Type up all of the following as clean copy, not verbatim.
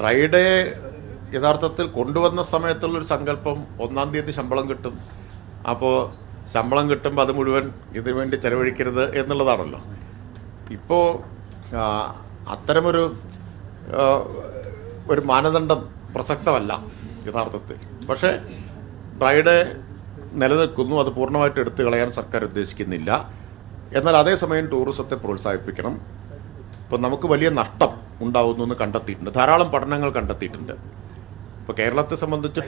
Dry day യഥാർത്ഥത്തിൽ കൊണ്ടുവന്ന സമയത്തുള്ളൊരു സങ്കല്പം 1-ാം തീയതി ശമ്പളം കിട്ടും, അപ്പോൾ ശമ്പളം കിട്ടുമ്പോൾ അത് മുഴുവൻ ഇതിനു വേണ്ടി ചെലവഴിക്കരുത് എന്നുള്ളതാണല്ലോ. ഇപ്പോൾ അത്തരമൊരു ഒരു മാനദണ്ഡം പ്രസക്തമല്ല യഥാർത്ഥത്തിൽ. പക്ഷേ ഡ്രൈ ഡേ നിലനിൽക്കുന്നു, അത് പൂർണ്ണമായിട്ട് എടുത്തു കളയാൻ സർക്കാർ ഉദ്ദേശിക്കുന്നില്ല. എന്നാൽ അതേസമയം ടൂറിസത്തെ പ്രോത്സാഹിപ്പിക്കണം. ഇപ്പോൾ നമുക്ക് വലിയ നഷ്ടം ഉണ്ടാവുന്നു എന്ന് കണ്ടെത്തിയിട്ടുണ്ട്, ധാരാളം പഠനങ്ങൾ കണ്ടെത്തിയിട്ടുണ്ട്. ഇപ്പോൾ കേരളത്തെ സംബന്ധിച്ച്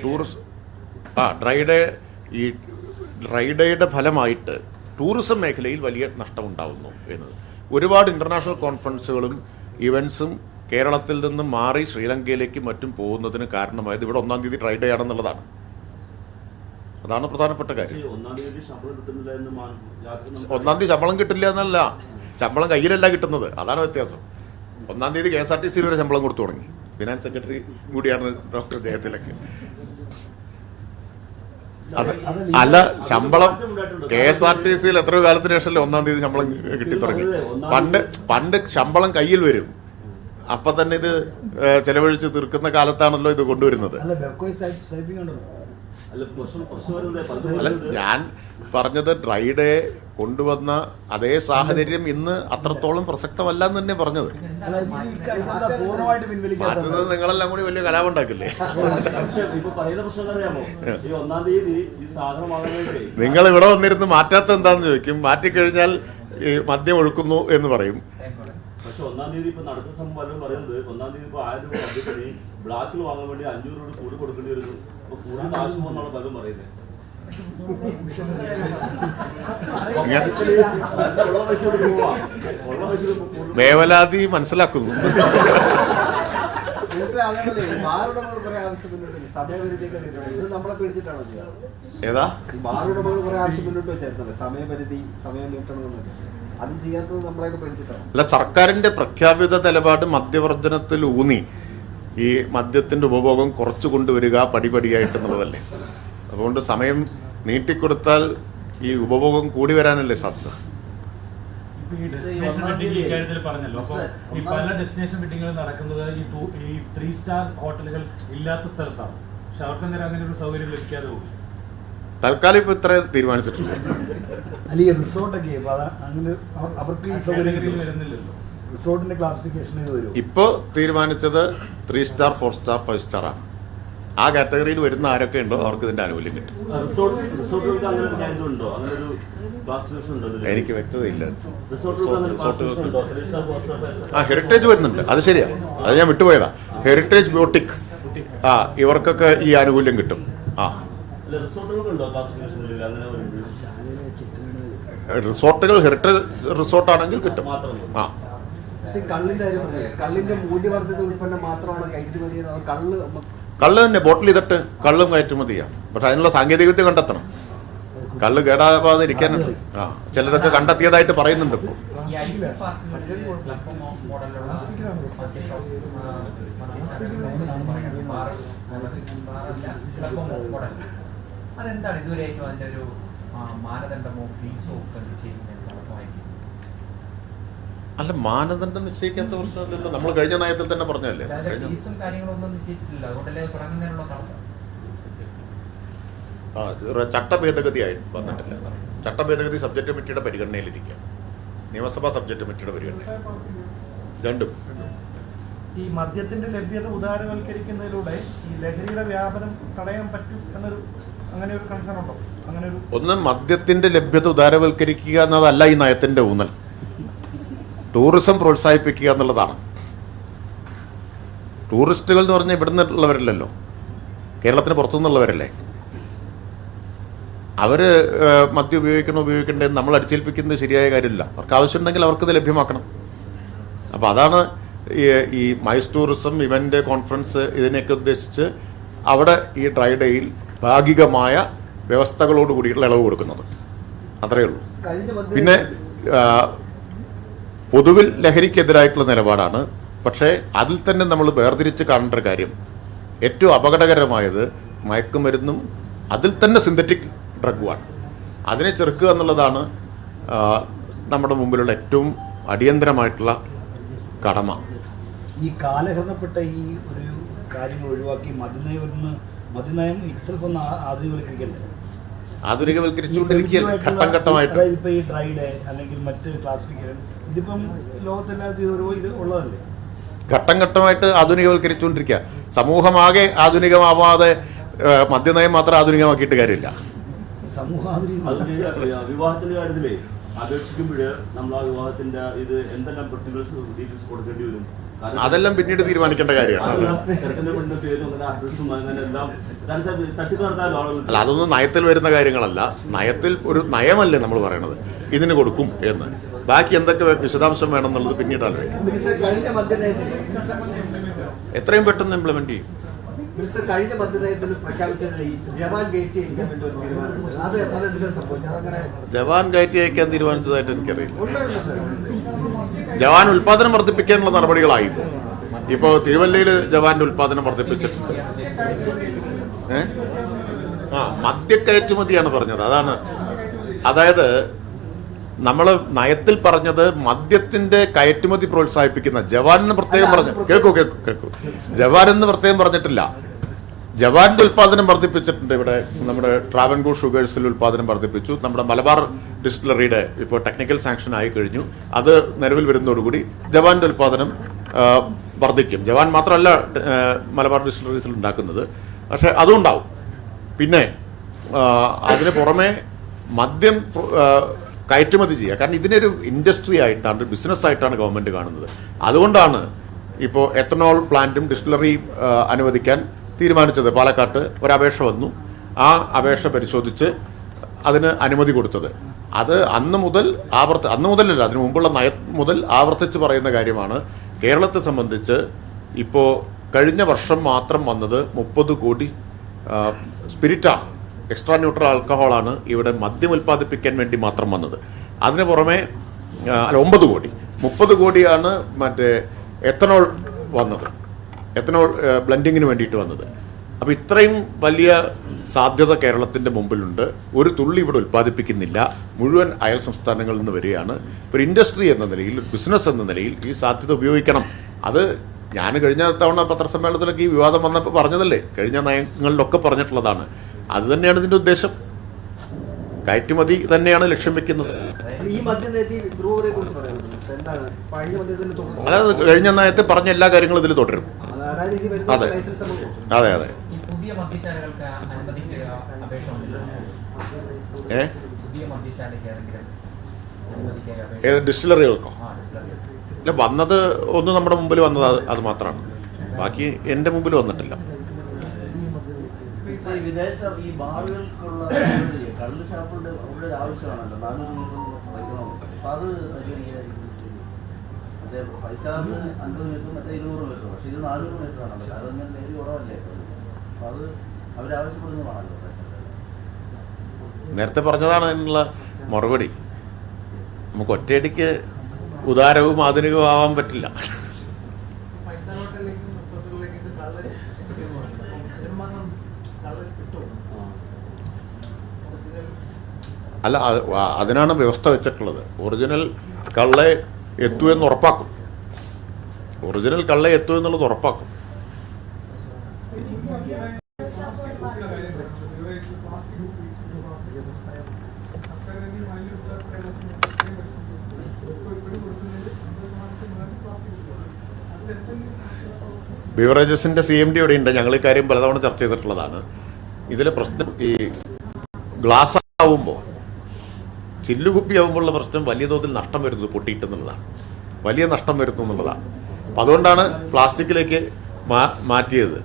ഡ്രൈ ഡേയുടെ ഫലമായിട്ട് ടൂറിസം മേഖലയിൽ വലിയ നഷ്ടമുണ്ടാവുന്നു എന്നത്. ഒരുപാട് ഇൻ്റർനാഷണൽ കോൺഫറൻസുകളും ഇവൻസും കേരളത്തിൽ നിന്ന് മാറി ശ്രീലങ്കയിലേക്കും മറ്റും പോകുന്നതിന് കാരണമായത് ഇവിടെ 1-ാം തീയതി ഡ്രൈ ഡേ ആണെന്നുള്ളതാണ്. അതാണ് പ്രധാനപ്പെട്ട കാര്യം. 1-ാം തീയതി ശമ്പളം കിട്ടില്ല എന്നല്ല, ശമ്പളം കയ്യിലല്ല കിട്ടുന്നത്, അതാണ് വ്യത്യാസം. 1-ാം തീയതി KSRTC വരെ ശമ്പളം കൊടുത്തു തുടങ്ങി. ഫിനാൻസ് സെക്രട്ടറി കൂടിയാണ് ഡോക്ടർ ജയതിലക്. അല്ല, ശമ്പളം KSRTC എത്രയോ കാലത്തിന് ശേഷമല്ലേ 1-ാം തീയതി ശമ്പളം കിട്ടി തുടങ്ങി. പണ്ട് ശമ്പളം കയ്യിൽ വരും, അപ്പൊ തന്നെ ഇത് ചെലവഴിച്ച് തീർക്കുന്ന കാലത്താണല്ലോ ഇത് കൊണ്ടുവരുന്നത്. അല്ല, ഞാൻ പറഞ്ഞത് ഡ്രൈ ഡേ കൊണ്ടുവന്ന അതേ സാഹചര്യം ഇന്ന് അത്രത്തോളം പ്രസക്തമല്ല എന്ന് തന്നെ പറഞ്ഞത്. മാറ്റുന്നത് നിങ്ങളെല്ലാം കൂടി വലിയ കലാപം ഉണ്ടാക്കില്ലേ? നിങ്ങൾ ഇവിടെ വന്നിരുന്ന് മാറ്റാത്ത എന്താന്ന് ചോദിക്കും, മാറ്റിക്കഴിഞ്ഞാൽ ഈ മദ്യം ഒഴുക്കുന്നു എന്ന് പറയും. പക്ഷെ 1-ാം തീയതി ഇപ്പൊ നടക്കുന്ന സംഭവം പറയുന്നത് 1-ാം തീയതി ഇപ്പൊ 1000 രൂപ മദ്യത്തിന് ബ്ലാക്കിൽ വാങ്ങാൻ വേണ്ടി 500 രൂപ കൂടി കൊടുക്കേണ്ടി വരുന്നു. അപ്പൊ കൂടുതൽ കാശ് പോകുന്നുള്ള പലരും പറയുന്നത്. വേവലാതി മനസ്സിലാക്കുന്നു. ഏതാ സമയപരിധി, സമയം നീട്ടണമെന്നൊക്കെ അത് ചെയ്യാത്തത് നമ്മളെയൊക്കെ പേടിച്ചിട്ടാണ്. അല്ല, സർക്കാരിന്റെ പ്രഖ്യാപിത നിലപാട് മദ്യവർജനത്തിൽ ഊന്നി ഈ മദ്യത്തിന്റെ ഉപഭോഗം കുറച്ചു കൊണ്ടുവരിക പടിപടിയായിട്ടുള്ളതല്ലേ. അതുകൊണ്ട് സമയം നീട്ടിക്കൊടുത്താൽ ഈ ഉപഭോഗം കൂടി വരാനല്ലേ സാധ്യത. പറഞ്ഞല്ലോ, അപ്പൊ ഈ പല ഡെസ്റ്റിനേഷൻ വെഡിങ്ങുകൾ നടക്കുന്നത് ഈ 3 സ്റ്റാർ ഹോട്ടലുകൾ ഇല്ലാത്ത സ്ഥലത്താണ്. പക്ഷെ അവർക്ക് നേരം അങ്ങനെ ഒരു സൗകര്യം ലഭിക്കാതെ പോകും. തൽക്കാലം ഇപ്പൊ ഇത്ര തീരുമാനിച്ചിട്ടില്ല. ഇപ്പൊ തീരുമാനിച്ചത് 3 സ്റ്റാർ 4 സ്റ്റാർ 5 സ്റ്റാർ ആണ്. ആ കാറ്റഗറിയിൽ വരുന്ന ആരൊക്കെ ഉണ്ടോ അവർക്ക് ഇതിന്റെ ആനുകൂല്യം കിട്ടും. എനിക്ക് വ്യക്തതയില്ല. ഹെറിറ്റേജ് വരുന്നുണ്ട്, അത് ശരിയാ, അത് ഞാൻ വിട്ടുപോയതാ. ഹെറിറ്റേജ് ബ്യൂട്ടിക് ഇവർക്കൊക്കെ ഈ ആനുകൂല്യം കിട്ടും. റിസോർട്ടുകൾ ഹെറിറ്റേജ് റിസോർട്ടാണെങ്കിൽ കിട്ടും. കള്ളിന്റെ മൂല്യവർദ്ധിത ഉൽപ്പന്നം മാത്രമാണ് കയറ്റുമതി. കള്ള് തന്നെ ബോട്ടിൽ ചെയ്തിട്ട് കള്ളും കയറ്റുമതി ചെയ്യാം. പക്ഷെ അതിനുള്ള സാങ്കേതിക വിദ്യ കണ്ടെത്തണം. കള്ള് കേടാവാതെ ഇരിക്കാനുണ്ട്. ചിലരൊക്കെ കണ്ടെത്തിയതായിട്ട് പറയുന്നുണ്ട്. ഇപ്പോൾ അതെന്താണ് ഇതുവരെയായിട്ടും അതിന്റെ ഒരു മാനദണ്ഡമോ ഫീസോ ഒക്കെ നിശ്ചയിക്കുന്നതിന് തടസ്സമായിരിക്കും? അല്ല, മാനദണ്ഡം നിശ്ചയിക്കാത്ത പ്രശ്നമില്ലല്ലോ. നമ്മൾ കഴിഞ്ഞ നയത്തിൽ തന്നെ പറഞ്ഞല്ലേ, ഫീസും കാര്യങ്ങളൊന്നും നിശ്ചയിച്ചിട്ടില്ല. അതുകൊണ്ടല്ലേ തുടങ്ങുന്നതിനുള്ള തടസ്സം. ചട്ട ഭേദഗതിയായി വന്നിട്ടില്ല. ചട്ട ഭേദഗതി സബ്ജക്ട് കമ്മിറ്റിയുടെ പരിഗണനയിലിരിക്കുക, നിയമസഭാ സബ്ജക്ട് കമ്മിറ്റിയുടെ പരിഗണന രണ്ടും. ഈ മദ്യത്തിന്റെ ലഭ്യത ഉദാരവൽക്കരിക്കുന്നതിലൂടെ ഈ ലഹരിയുടെ വ്യാപനം തടയാൻ പറ്റും എന്നൊരു അങ്ങനെ ഒരു കൺസേൺ ഉണ്ടോ? അങ്ങനെ ഒരു ഒന്ന്, മദ്യത്തിന്റെ ലഭ്യത ഉദാരവൽക്കരിക്കുക എന്നതല്ല ഈ നയത്തിന്റെ ഊന്നൽ. ടൂറിസം പ്രോത്സാഹിപ്പിക്കുക എന്നുള്ളതാണ്. ടൂറിസ്റ്റുകൾ എന്ന് പറഞ്ഞാൽ ഇവിടെ നിന്നുള്ളവരല്ലല്ലോ, കേരളത്തിന് പുറത്തുനിന്നുള്ളവരല്ലേ. അവർ മദ്യം ഉപയോഗിക്കേണ്ടത് നമ്മൾ അടിച്ചേൽപ്പിക്കുന്നത് ശരിയായ കാര്യമില്ല. അവർക്ക് ആവശ്യമുണ്ടെങ്കിൽ അവർക്കിത് ലഭ്യമാക്കണം. അപ്പോൾ അതാണ് ഈ മൈസ് ടൂറിസം, ഇവന്റ്, കോൺഫറൻസ് ഇതിനെയൊക്കെ ഉദ്ദേശിച്ച് അവിടെ ഈ ഡ്രൈ ഡേയിൽ ഭാഗികമായ വ്യവസ്ഥകളോടുകൂടിയുള്ള ഇളവ് കൊടുക്കുന്നത്. അത്രയേ ഉള്ളൂ. പിന്നെ പൊതുവിൽ ലഹരിക്കെതിരായിട്ടുള്ള നിലപാടാണ്. പക്ഷേ അതിൽ തന്നെ നമ്മൾ വേർതിരിച്ച് കാണേണ്ട ഒരു കാര്യം, ഏറ്റവും അപകടകരമായത് മയക്കുമരുന്നും അതിൽ തന്നെ സിന്തറ്റിക് ഡ്രഗുമാണ്. അതിനെ ചെറുക്കുക എന്നുള്ളതാണ് നമ്മുടെ മുമ്പിലുള്ള ഏറ്റവും അടിയന്തരമായിട്ടുള്ള കടമ. ഈ കാലഹരണപ്പെട്ട ഈ ഒരു കാര്യങ്ങൾ ഒഴിവാക്കി മദ്യനയം ഇറ്റ്സെൽഫ് ഒന്ന് ആധുനികവൽക്കരിക്കണ്ടേ? ആധുനികവൽക്കരിച്ചുകൊണ്ടിരിക്കുകയല്ലേ ഘട്ടം ഘട്ടമായിട്ട്. അതായത് ഇപ്പോൾ ഈ ഡ്രൈ ഡേ അല്ലെങ്കിൽ മറ്റ് ക്ലാസിഫിക്കേഷൻ ഇതിപ്പം ലോകത്തെല്ലാത്തിലും ഓരോ ഇത് ഉള്ളതല്ലേ? ഘട്ടം ഘട്ടമായിട്ട് ആധുനികവൽക്കരിച്ചുകൊണ്ടിരിക്കുക. സമൂഹമാകെ ആധുനികമാവാതെ മദ്യനയം മാത്രം ആധുനികമാക്കിയിട്ട് കാര്യമില്ല. സമൂഹം ആധുനിക വിവാഹത്തിന്റെ കാര്യത്തിലേ അപേക്ഷിക്കുമ്പോൾ നമ്മൾ ആ വിവാഹത്തിന്റെ ഇത് എന്തെല്ലാം ഡീറ്റെയിൽസ് കൊടുക്കേണ്ടി വരും? അതെല്ലാം പിന്നീട് തീരുമാനിക്കേണ്ട കാര്യമാണ്. ചെറുക്കന്റെ പെണ്ണിന്റെ പേരും അങ്ങനെ അഡ്രസ്സും അങ്ങനെ എല്ലാം തട്ടിപ്പ് നടത്താൻ ആളുകൾ. അല്ല, അതൊന്നും നയത്തിൽ വരുന്ന കാര്യങ്ങളല്ല. നയത്തിൽ ഒരു നയമല്ലേ നമ്മൾ പറയണത് ഇതിന് കൊടുക്കും എന്ന്. ബാക്കി എന്തൊക്കെ വിശദാംശം വേണമെന്നുള്ളത് പിന്നീട് ആലോചിക്കാം. മിനിസ്റ്റർ കഴിഞ്ഞ മദ്യനയത്തിൽ എത്രയും പെട്ടെന്ന് ഇംപ്ലിമെന്റ് ചെയ്യും. മിനിസ്റ്റർ കഴിഞ്ഞ മദ്യനയത്തിൽ പ്രഖ്യാപിച്ചത് ഈ ജവാൻ ഗേറ്റ് അയക്കാൻ വേണ്ടി ഒരു തീരുമാനം. അതെന്തിനാ സംഭവിച്ചത്? അതങ്ങനെ ജവാൻ കയറ്റി അയക്കാൻ തീരുമാനിച്ചതായിട്ട് എനിക്കറിയില്ല. ജവാൻ ഉൽപാദനം വർദ്ധിപ്പിക്കാനുള്ള നടപടികളായി. ഇപ്പോൾ തിരുവല്ലയിൽ ജവാന്റെ ഉൽപാദനം വർദ്ധിപ്പിച്ചിട്ടുണ്ട്. മദ്യക്കയറ്റുമതിയാണ് പറഞ്ഞത്. അതായത് നമ്മൾ നയത്തിൽ പറഞ്ഞത് മദ്യത്തിന്റെ കയറ്റുമതി പ്രോത്സാഹിപ്പിക്കുന്ന ജവാനെന്ന് പ്രത്യേകം പറഞ്ഞു. കേൾക്കൂ, ജവാൻ എന്ന് പ്രത്യേകം പറഞ്ഞിട്ടില്ല. ജവാന്റെ ഉൽപാദനം വർദ്ധിപ്പിച്ചിട്ടുണ്ട്. ഇവിടെ നമ്മുടെ ട്രാവൻകൂർ ഷുഗേഴ്സിൽ ഉൽപാദനം വർദ്ധിപ്പിച്ചു. നമ്മുടെ മലബാർ ഡിസ്റ്റിലറിയുടെ ഇപ്പോൾ ടെക്നിക്കൽ സാങ്ഷൻ ആയി കഴിഞ്ഞു. അത് നിലവിൽ വരുന്നതോടുകൂടി ജവാന്റെ ഉൽപാദനം വർദ്ധിക്കും. ജവാൻ മാത്രമല്ല മലബാർ ഡിസ്റ്റിലറീസിൽ ഉണ്ടാക്കുന്നത്, പക്ഷെ അതും ഉണ്ടാവും. പിന്നെ അതിന് പുറമെ മദ്യം കയറ്റുമതി ചെയ്യുക. കാരണം ഇതിനൊരു ഇൻഡസ്ട്രി ആയിട്ടാണ്, ബിസിനസ് ആയിട്ടാണ് ഗവൺമെന്റ് കാണുന്നത്. അതുകൊണ്ടാണ് ഇപ്പോൾ എത്തനോൾ പ്ലാന്റും ഡിസ്റ്റിലറി അനുവദിക്കാൻ തീരുമാനിച്ചത്. പാലക്കാട്ട് ഒരപേക്ഷ വന്നു. ആ അപേക്ഷ പരിശോധിച്ച് അതിന് അനുമതി കൊടുത്തത്. അത് അന്ന് മുതലല്ല, അതിനു മുമ്പുള്ള നയം മുതൽ ആവർത്തിച്ച് പറയുന്ന കാര്യമാണ്. കേരളത്തെ സംബന്ധിച്ച് ഇപ്പോൾ കഴിഞ്ഞ വർഷം മാത്രം വന്നത് 30 കോടി സ്പിരിറ്റാണ്, എക്സ്ട്രാ ന്യൂട്രൽ ആൽക്കഹോളാണ് ഇവിടെ മദ്യം ഉൽപ്പാദിപ്പിക്കാൻ വേണ്ടി മാത്രം വന്നത്. അതിന് പുറമെ 9 കോടി 30 കോടിയാണ് മറ്റേ എത്തനോൾ വന്നത്, എത്തനോൾ ബ്ലെൻഡിങ്ങിന് വേണ്ടിയിട്ട് വന്നത്. അപ്പോൾ ഇത്രയും വലിയ സാധ്യത കേരളത്തിൻ്റെ മുമ്പിലുണ്ട്. ഒരു തുള്ളി ഇവിടെ ഉൽപ്പാദിപ്പിക്കുന്നില്ല, മുഴുവൻ അയൽ സംസ്ഥാനങ്ങളിൽ നിന്ന് വരികയാണ്. ഒരു ഇൻഡസ്ട്രി എന്ന നിലയിൽ, ബിസിനസ് എന്ന നിലയിൽ ഈ സാധ്യത ഉപയോഗിക്കണം. അത് ഞാൻ കഴിഞ്ഞ തവണ പത്രസമ്മേളനത്തിലൊക്കെ ഈ വിവാദം വന്നപ്പോൾ പറഞ്ഞതല്ലേ, കഴിഞ്ഞ നയങ്ങളിലൊക്കെ പറഞ്ഞിട്ടുള്ളതാണ്. അത് തന്നെയാണ് ഇതിൻ്റെ ഉദ്ദേശം. കയറ്റുമതി തന്നെയാണ് ലക്ഷ്യം വെക്കുന്നത്. ഈ മദ്യനയത്തിൽ ബ്രൂവറിയെ കുറിച്ച് പറയുന്നത് എന്താണ്? പഴയ മദ്യത്തിന്റെ തുടർച്ച. അതായത് കഴിഞ്ഞ നയത്തിൽ പറഞ്ഞ എല്ലാ കാര്യങ്ങളും ഇതിൽ തുടരും. അതായത് ഇനി വരുന്ന അതെ. ലൈസൻസ് നമുക്ക് അതെ അതെ. ഈ പുതിയ മദ്യശാലകൾക്ക് അനുമതിക്ക് അപേക്ഷ വന്നില്ല. പുതിയ മദ്യശാലയ്ക്ക് ആരെങ്കിലും അനുമതിക്ക് അപേക്ഷ? ഡിസ്റ്റിലറികൾക്കോ? ഡിസ്റ്റിലറി. ഇല്ല, വന്നത് ഒന്ന് നമ്മുടെ മുമ്പിൽ വന്നത് അത് മാത്രമാണ്. ബാക്കി എൻ്റെ മുമ്പിൽ വന്നിട്ടില്ല. വിദേശ ഈ ബാറുകൾക്കുള്ള കള്ള് ഷാപ്പുകളുടെ ഒരു ആവശ്യമാണല്ലോ, 400 മീറ്റർ വയ്ക്കണോ? അപ്പൊ അത് മറ്റേ 5 സ്റ്റാറിന് 50 മീറ്റർ, മറ്റേ 200 മീറ്റർ. പക്ഷെ ഇത് 400 മീറ്റർ ആണല്ലോ. അതങ്ങനെ പേര് കുറവല്ലേ? അപ്പൊ അത് അവരാവശ്യപ്പെടുന്നതാണല്ലോ. നേരത്തെ പറഞ്ഞതാണ് അതിനുള്ള മറുപടി. നമുക്ക് ഒറ്റയടിക്ക് ഉദാരവും ആധുനികവും ആവാൻ പറ്റില്ല. അല്ല, അതിനാണ് വ്യവസ്ഥ വെച്ചിട്ടുള്ളത്. ഒറിജിനൽ കള്ളെ എത്തൂ എന്ന് ഉറപ്പാക്കും. ഒറിജിനൽ കള്ളെ എത്തൂ എന്നുള്ളത് ഉറപ്പാക്കും. ബിവറേജസിന്റെ CMD ഇവിടെ ഉണ്ട്. ഞങ്ങൾ ഈ കാര്യം പലതവണ ചർച്ച ചെയ്തിട്ടുള്ളതാണ്. ഇതിലെ പ്രശ്നം ഈ ഗ്ലാസ് ആവുമ്പോൾ, ചില്ലുകുപ്പി ആവുമ്പോഴുള്ള പ്രശ്നം വലിയ തോതിൽ നഷ്ടം വരുന്നത് പൊട്ടിയിട്ടെന്നുള്ളതാണ്. വലിയ നഷ്ടം വരുന്നു എന്നുള്ളതാണ്. അപ്പം അതുകൊണ്ടാണ് പ്ലാസ്റ്റിക്കിലേക്ക് മാറ്റിയത്.